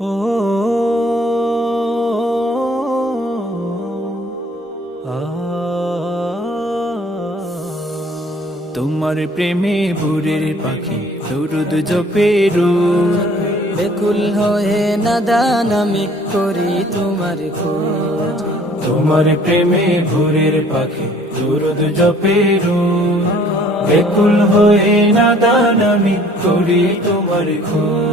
ও তোমার প্রেমে ভোরের পাখি দরুদ জপে রোজ, বেকুল হয়ে নাদান আমি করি তোমার খোঁজ। তোমার প্রেমে ভোরের পাখি দরুদ জপে রোজ, বেকুল হয়ে নাদান আমি করি তোমার খোঁজ।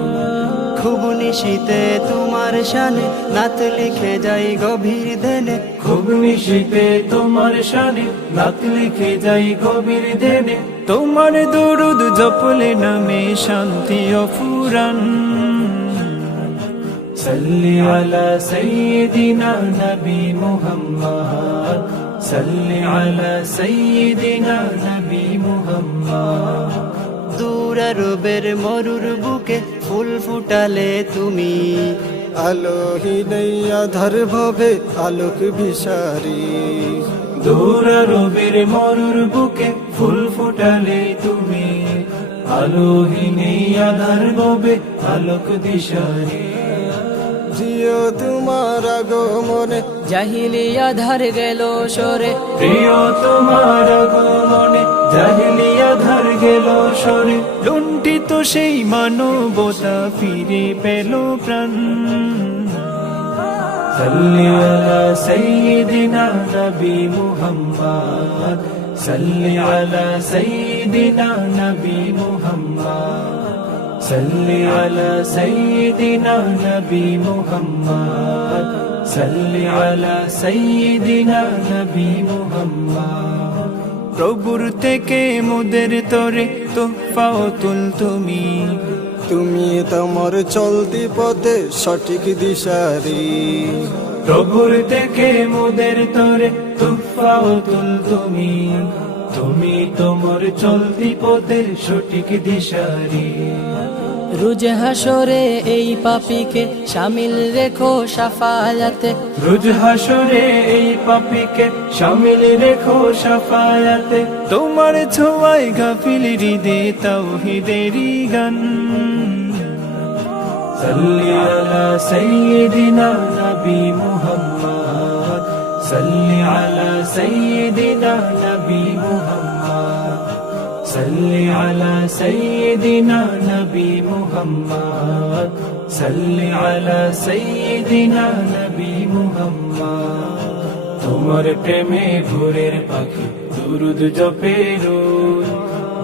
খুব নিশীতে তোমার শানে নাত লিখে যাই গভীর ধ্যানে, খুব নিশীতে তোমার শানে নাত লিখে যাই গভীর ধ্যানে, তোমার দরুদ জপলে নামে শান্তি অফুরান। সাল্লি আলা সাইয়্যিদিনা নবী মুহাম্মদ, সাল্লি আলা সাইয়্যিদিনা নবী মুহাম্মদ। দূর আরবের মরুর বুকে ফুল ফুটালে তুমি, আলোহীন আধার ভবে আলোক বিসারি। দূর আরবের মরুর বুকে ফুল ফুটালে তুমি, আলোহীন আধার ভবে আলোক দিশারি। প্রিয় তোমার আগমনে জাহিলিয়া ধার গেল সরে, প্রিয় তোমার আগমনে জাহিলিয়া ধার গেল সরে, লুণ্ঠিত সেই মানবতা ফিরে পেল প্রাণ। সাল্লি আলা সাইয়্যিদিনা নবী মুহাম্মদ, সাল্লি আলা সাইয়্যিদিনা নবী মুহাম্মদ, সাল্লি আলা সাইয়্যিদিনা নবী মুহাম্মদ, সাল্লি আলা সাইয়্যিদিনা নবী মুহাম্মদ। প্রভুর থেকে মোদের তরে তোফাতুল তুমি, তুমি তোমার চলতি পথে সঠিক দিশারি। প্রভুর থেকে মোদের তরে তোফাতুল তুমি, তুমি তোমার চলতি পথের সঠিক দিশারি। রোজ হাসরে এই পাপীকে শামিল রেখো শাফায়াতে, রোজ হাসরে এই পাপীকে শামিল রেখো শাফায়াতে, তোমার ছোঁয়ায় গাফিল হৃদে তাওহীদেরই গান। সাল্লি আলা সাইয়্যিদিনা নবী মুহাম্মদ, সাল্লি আলা সাইয়্যিদিনা নবী মুহাম্মদ, সাল্লি আলা সাইয়্যিদিনা নবী মুহাম্মদ, সাল্লি আলা সাইয়্যিদিনা নবী মুহাম্মদ। তোমার প্রেমে ভোরের পাখি দরুদ জপে রোজ,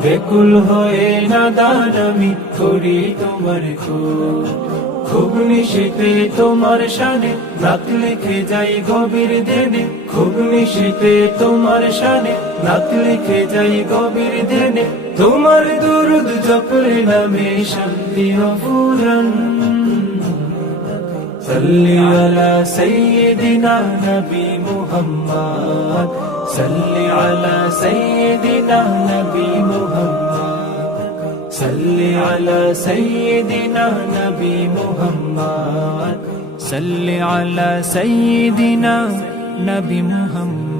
বেকুল হয়ে নাদান আমি করি তোমার খোঁজ। খুব নিশীতে তোমার শানে নাত লিখে যাই গভীর ধ্যানে, খুব নিশীতে তোমার শানে নাত লিখে যাই গভীর ধ্যানে, তোমার দরুদ জপলে নামে শান্তি অফুরান। সাল্লি আলা সাইয়্যিদিনা নবী মুহাম্মদ, সাল্লি আলা সাইয়্যিদিনা নবী মুহাম্মদ, সাল্লি আলা সাইয়্যিদিনা নবী মুহাম্মদ, সাল্লি আলা সাইয়্যিদিনা নবী মুহাম্মদ।